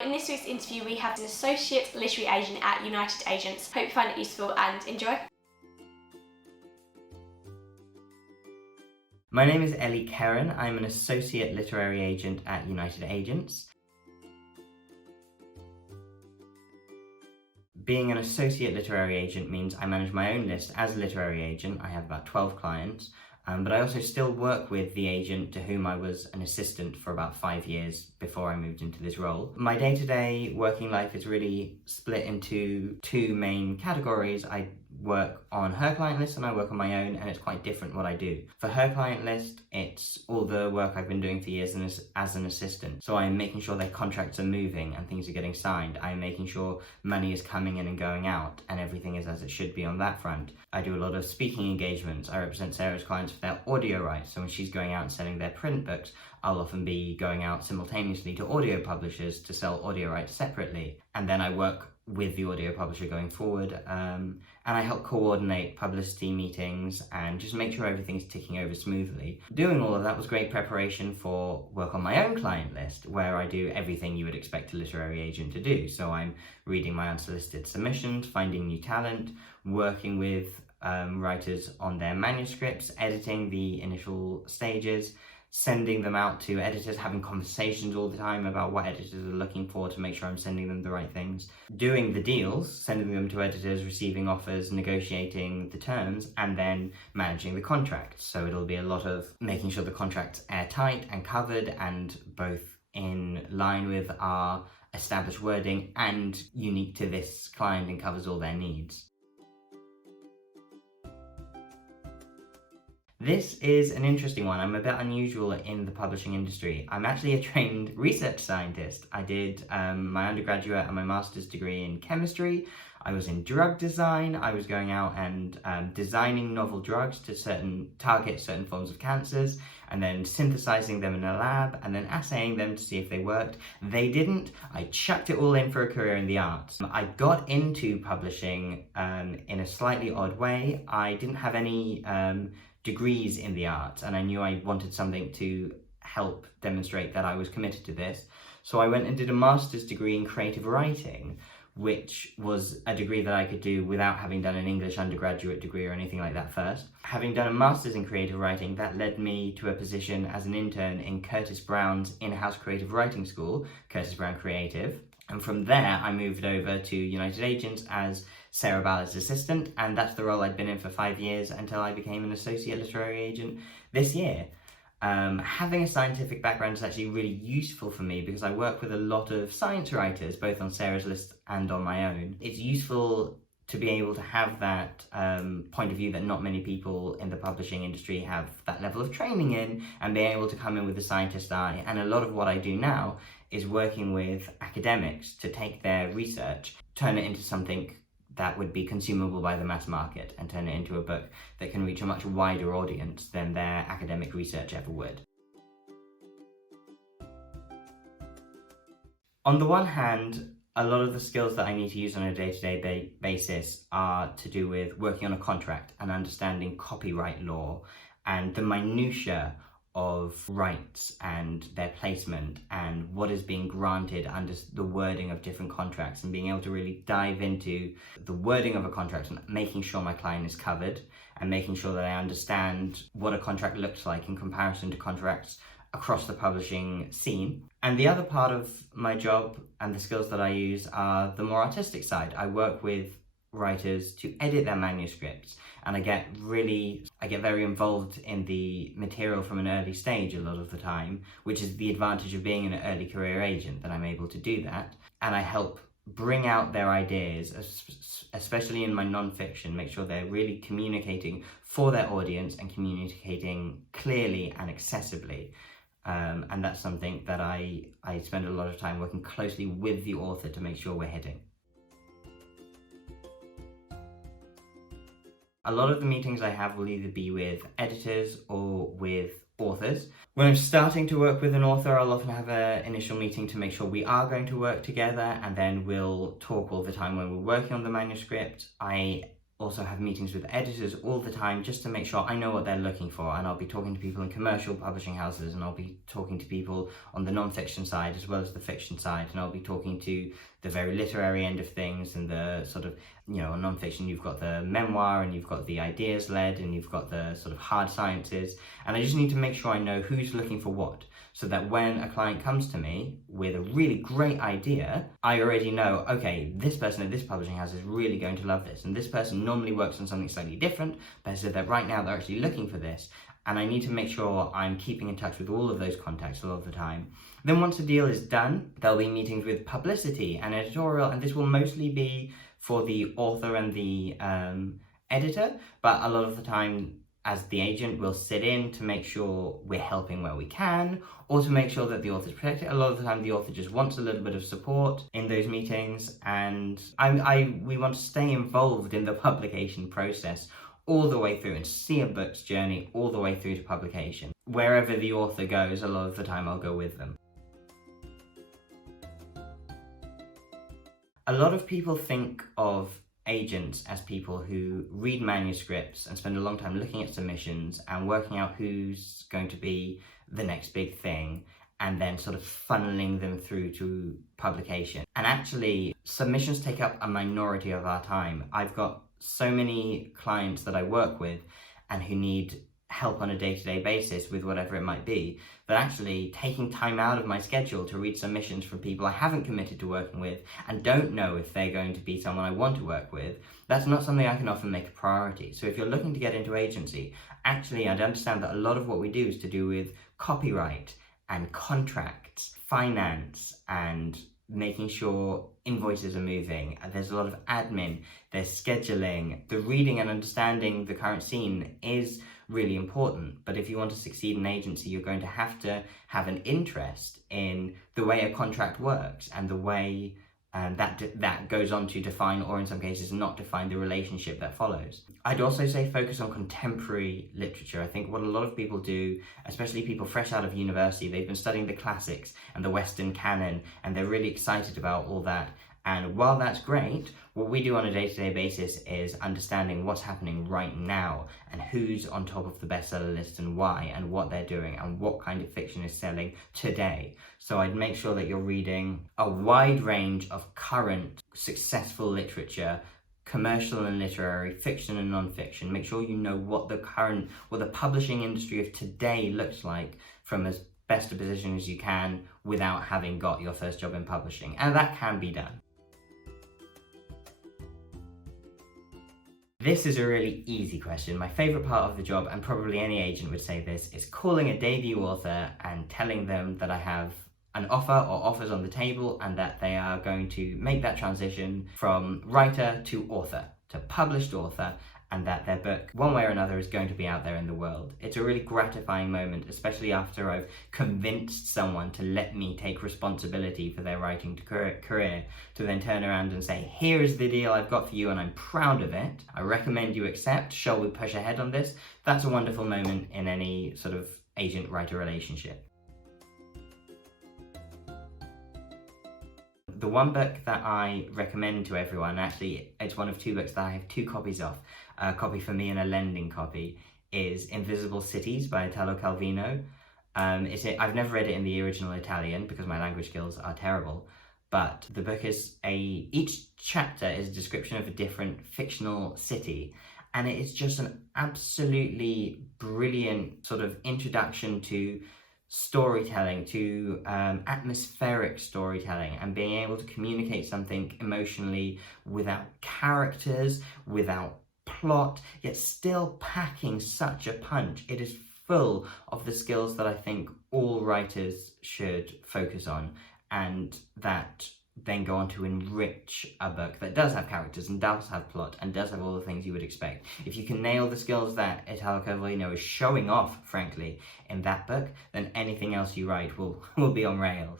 In this week's interview, we have an associate literary agent at United Agents. Hope you find it useful and enjoy. My name is ELI KEREN. I'm an associate literary agent at United Agents. Being an associate literary agent means I manage my own list as a literary agent. I have about 12 clients, but I also still work with the agent to whom I was an assistant for about 5 years before I moved into this role. My day-to-day working life is really split into two main categories. I work on her client list and I work on my own, and it's quite different what I do. For her client list, it's all the work I've been doing for years as an assistant. So I'm making sure their contracts are moving and things are getting signed. I'm making sure money is coming in and going out and everything is as it should be on that front. I do a lot of speaking engagements. I represent Sarah's clients for their audio rights. So when she's going out and selling their print books, I'll often be going out simultaneously to audio publishers to sell audio rights separately. And then I work with the audio publisher going forward, and I help coordinate publicity meetings and just make sure everything's ticking over smoothly. Doing all of that was great preparation for work on my own client list, where I do everything you would expect a literary agent to do. So I'm reading my unsolicited submissions, finding new talent, working with writers on their manuscripts, editing the initial stages, sending them out to editors, having conversations all the time about what editors are looking for to make sure I'm sending them the right things, doing the deals, sending them to editors, receiving offers, negotiating the terms, and then managing the contracts. So it'll be a lot of making sure the contract's airtight and covered and both in line with our established wording and unique to this client and covers all their needs. This is an interesting one. I'm a bit unusual in the publishing industry. I'm actually a trained research scientist. I did my undergraduate and my master's degree in chemistry. I was in drug design. I was going out and designing novel drugs to target certain forms of cancers, and then synthesizing them in a lab, and then assaying them to see if they worked. They didn't. I chucked it all in for a career in the arts. I got into publishing in a slightly odd way. I didn't have any degrees in the arts, and I knew I wanted something to help demonstrate that I was committed to this. So I went and did a master's degree in creative writing, which was a degree that I could do without having done an English undergraduate degree or anything like that first. Having done a master's in creative writing, that led me to a position as an intern in Curtis Brown's in-house creative writing school, Curtis Brown Creative. And from there, I moved over to United Agents as Sarah Ballard's assistant, and that's the role I'd been in for 5 years until I became an associate literary agent this year. Having a scientific background is actually really useful for me because I work with a lot of science writers, both on Sarah's list and on my own. It's useful to be able to have that point of view that not many people in the publishing industry have that level of training in, and being able to come in with a scientist eye. And a lot of what I do now is working with academics to take their research, turn it into something that would be consumable by the mass market, and turn it into a book that can reach a much wider audience than their academic research ever would. On the one hand, a lot of the skills that I need to use on a day-to-day basis are to do with working on a contract and understanding copyright law and the minutiae of rights and their placement and what is being granted under the wording of different contracts, and being able to really dive into the wording of a contract and making sure my client is covered, and making sure that I understand what a contract looks like in comparison to contracts across the publishing scene. And the other part of my job and the skills that I use are the more artistic side. I work with writers to edit their manuscripts, and I get very involved in the material from an early stage a lot of the time, which is the advantage of being an early career agent, that I'm able to do that. And I help bring out their ideas, especially in my non-fiction, make sure they're really communicating for their audience and communicating clearly and accessibly. And that's something that I spend a lot of time working closely with the author to make sure we're hitting. A lot of the meetings I have will either be with editors or with authors. When I'm starting to work with an author, I'll often have an initial meeting to make sure we are going to work together, and then we'll talk all the time when we're working on the manuscript. I also have meetings with editors all the time just to make sure I know what they're looking for, and I'll be talking to people in commercial publishing houses, and I'll be talking to people on the non-fiction side as well as the fiction side, and I'll be talking to the very literary end of things, and the sort of, you know, on non-fiction you've got the memoir, and you've got the ideas led, and you've got the sort of hard sciences, and I just need to make sure I know who's looking for what, so that when a client comes to me with a really great idea, I already know, okay, this person at this publishing house is really going to love this, and this person normally works on something slightly different, but I said that right now they're actually looking for this, and I need to make sure I'm keeping in touch with all of those contacts all of the time. Then once the deal is done, there'll be meetings with publicity and editorial, and this will mostly be for the author and the editor, but a lot of the time as the agent will sit in to make sure we're helping where we can, or to make sure that the author's protected. A lot of the time the author just wants a little bit of support in those meetings, and we want to stay involved in the publication process all the way through and see a book's journey all the way through to publication. Wherever the author goes, a lot of the time I'll go with them. A lot of people think of agents as people who read manuscripts and spend a long time looking at submissions and working out who's going to be the next big thing, and then sort of funneling them through to publication. And actually, submissions take up a minority of our time. I've got so many clients that I work with and who need help on a day-to-day basis with whatever it might be, that actually taking time out of my schedule to read submissions from people I haven't committed to working with and don't know if they're going to be someone I want to work with, that's not something I can often make a priority. So if you're looking to get into agency, actually I'd understand that a lot of what we do is to do with copyright and contracts, finance, and making sure invoices are moving. There's a lot of admin, there's scheduling. The reading and understanding the current scene is really important, but if you want to succeed in agency, you're going to have an interest in the way a contract works and the way that goes on to define, or in some cases not define, the relationship that follows. I'd also say focus on contemporary literature. I think what a lot of people do, especially people fresh out of university, they've been studying the classics and the Western canon, and they're really excited about all that. And while that's great, what we do on a day-to-day basis is understanding what's happening right now and who's on top of the bestseller list and why, and what they're doing and what kind of fiction is selling today. So I'd make sure that you're reading a wide range of current successful literature, commercial and literary, fiction and non-fiction. Make sure you know what the publishing industry of today looks like from as best a position as you can without having got your first job in publishing. And that can be done. This is a really easy question. My favourite part of the job, and probably any agent would say this, is calling a debut author and telling them that I have an offer or offers on the table, and that they are going to make that transition from writer to author, to published author, and that their book, one way or another, is going to be out there in the world. It's a really gratifying moment, especially after I've convinced someone to let me take responsibility for their writing career, to then turn around and say, here is the deal I've got for you and I'm proud of it. I recommend you accept. Shall we push ahead on this? That's a wonderful moment in any sort of agent-writer relationship. The one book that I recommend to everyone, actually it's one of two books that I have two copies of, a copy for me and a lending copy, is Invisible Cities by Italo Calvino. I've never read it in the original Italian because my language skills are terrible, but the book is each chapter is a description of a different fictional city, and it is just an absolutely brilliant sort of introduction to storytelling, to atmospheric storytelling, and being able to communicate something emotionally without characters, without plot, yet still packing such a punch. It is full of the skills that I think all writers should focus on, and that then go on to enrich a book that does have characters and does have plot and does have all the things you would expect. If you can nail the skills that Italo Calvino is showing off, frankly, in that book, then anything else you write will be on rails.